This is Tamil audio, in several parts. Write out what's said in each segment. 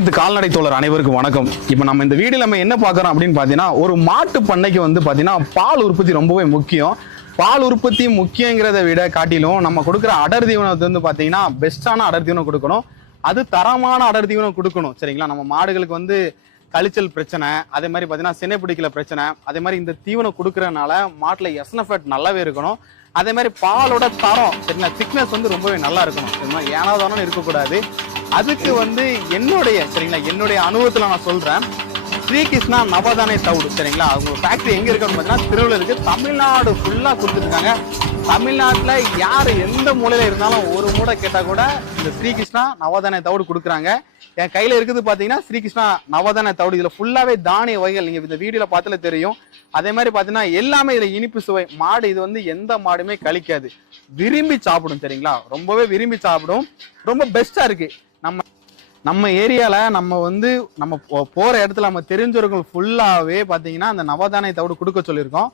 அனைத்து கால்நடை தோழர் அனைவருக்கும் வணக்கம். இப்போ நம்ம இந்த வீடியோ நம்ம என்ன பார்க்குறோம் அப்படின்னு பார்த்தீங்கன்னா ஒரு மாட்டு பண்ணைக்கு வந்து பார்த்தீங்கன்னா பால் உற்பத்தி ரொம்பவே முக்கியம். பால் உற்பத்தி முக்கியங்கிறத விட காட்டிலும் நம்ம கொடுக்குற அடர் தீவனத்தை வந்து பார்த்தீங்கன்னா பெஸ்ட்டான அடர் தீவனம் கொடுக்கணும். அது தரமான அடர் தீவனம் கொடுக்கணும். சரிங்களா? நம்ம மாடுகளுக்கு வந்து கழிச்சல் பிரச்சனை அதே மாதிரி பார்த்தீங்கன்னா சினை பிடிக்கல பிரச்சனை அதே மாதிரி இந்த தீவனம் கொடுக்குறதுனால மாட்டில் எஸ்னஃபெட் நல்லாவே இருக்கணும். அதே மாதிரி பாலோட தரம் சரிங்களா? திக்னஸ் வந்து ரொம்பவே நல்லா இருக்கணும். சரிங்களா? ஏனாதானம் இருக்கக்கூடாது. அதுக்கு வந்து என்னுடைய சரிங்களா என்னுடைய அனுபவத்தில் நான் சொல்கிறேன் ஸ்ரீகிருஷ்ணா நவதானே தவுடு சரிங்களா? அவங்க ஃபேக்ட்ரி எங்கே இருக்குன்னு பார்த்தீங்கன்னா திருவள்ளூர் இருக்குது தமிழ்நாடு ஃபுல்லாக கொடுத்துருக்காங்க. தமிழ்நாட்டில் யார் எந்த மூலையில் இருந்தாலும் ஒரு மூடை கேட்டால் கூட இந்த ஸ்ரீகிருஷ்ணா நவதானே தவிடு கொடுக்குறாங்க. என் கையில் இருக்குது பார்த்தீங்கன்னா ஸ்ரீகிருஷ்ணா நவதான தவிடு. இதில் ஃபுல்லாகவே தானிய வகைகள். நீங்கள் இந்த வீடியோவில் பார்த்துல தெரியும். அதே மாதிரி பார்த்தீங்கன்னா எல்லாமே இதில் இனிப்பு சுவை. மாடு இது வந்து எந்த மாடுமே கழிக்காது. விரும்பி சாப்பிடும் சரிங்களா? ரொம்பவே விரும்பி சாப்பிடும். ரொம்ப பெஸ்ட்டாக இருக்குது நம்ம நம்ம ஏரியால நம்ம வந்து நம்ம போ- போற இடத்துல நம்ம தெரிஞ்சவர்கள் ஃபுல்லாவே பாத்தீங்கன்னா அந்த நவதானிய தவிடு கொடுக்க சொல்லியிருக்கோம்.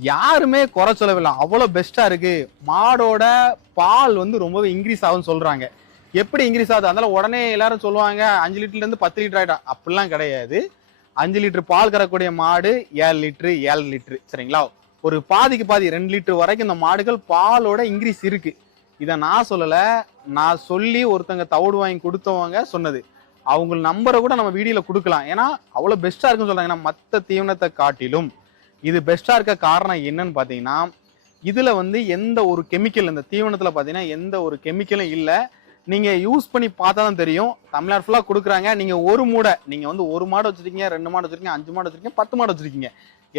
யாருமே குறை சொல்லவில்லை. அவ்வளோ பெஸ்ட்டாக இருக்கு. மாடோட பால் வந்து ரொம்பவே இன்க்ரீஸ் ஆகும்னு சொல்றாங்க. எப்படி இன்க்ரீஸ் ஆகுது? அதனால உடனே எல்லாரும் சொல்லுவாங்க அஞ்சு லிட்டர்லேருந்து பத்து லிட்டர் ஆகிட்டா அப்படிலாம் கிடையாது. அஞ்சு லிட்டர் பால் கறக்கூடிய மாடு ஏழு லிட்டரு ஏழு லிட்டரு. சரிங்களா? ஒரு பாதிக்கு பாதி ரெண்டு லிட்டர் வரைக்கும் இந்த மாடுகள் பாலோட இன்க்ரீஸ் இருக்குது இதை நான் சொல்லலை. நான் சொல்லி ஒருத்தங்க தவிடு வாங்கி கொடுத்தவங்க சொன்னது. அவங்க நம்பரை கூட நம்ம வீடியோவில் கொடுக்கலாம். ஏன்னா அவ்வளோ பெஸ்ட்டாக இருக்குன்னு சொல்கிறாங்க ஏன்னா மற்ற தீவனத்தை காட்டிலும் இது பெஸ்ட்டாக இருக்க காரணம் என்னன்னு பார்த்தீங்கன்னா இதில் வந்து எந்த ஒரு கெமிக்கல் இந்த தீவனத்தில் பார்த்தீங்கன்னா எந்த ஒரு கெமிக்கலும் இல்லை. நீங்கள் யூஸ் பண்ணி பார்த்தா தான் தெரியும். தமிழ்நாடு ஃபுல்லாக கொடுக்குறாங்க. நீங்கள் ஒரு மூடை நீங்கள் வந்து ஒரு மாடு வச்சுருக்கீங்க ரெண்டு மாடு வச்சுருக்கீங்க அஞ்சு மாடு வச்சுருக்கீங்க பத்து மாடு வச்சுருக்கீங்க.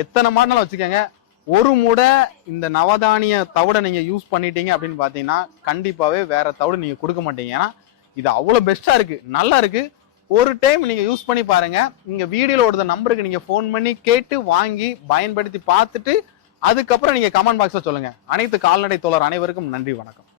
எத்தனை மாடுனாலும் வச்சுக்கோங்க. ஒரு முடை இந்த நவதானிய தவிடை நீங்கள் யூஸ் பண்ணிட்டீங்க அப்படின்னு பார்த்தீங்கன்னா கண்டிப்பாகவே வேற தவிடு நீங்கள் கொடுக்க மாட்டீங்க. ஏன்னா இது அவ்வளோ பெஸ்ட்டாக இருக்குது நல்லா இருக்குது ஒரு டைம் நீங்கள் யூஸ் பண்ணி பாருங்கள் நீங்கள் வீடியோவில் ஒரு நம்பருக்கு நீங்கள் ஃபோன் பண்ணி கேட்டு வாங்கி பயன்படுத்தி பார்த்துட்டு அதுக்கப்புறம் நீங்கள் கமெண்ட் பாக்ஸில் சொல்லுங்கள் அனைத்து கால்நடை தோழர் அனைவருக்கும் நன்றி வணக்கம்.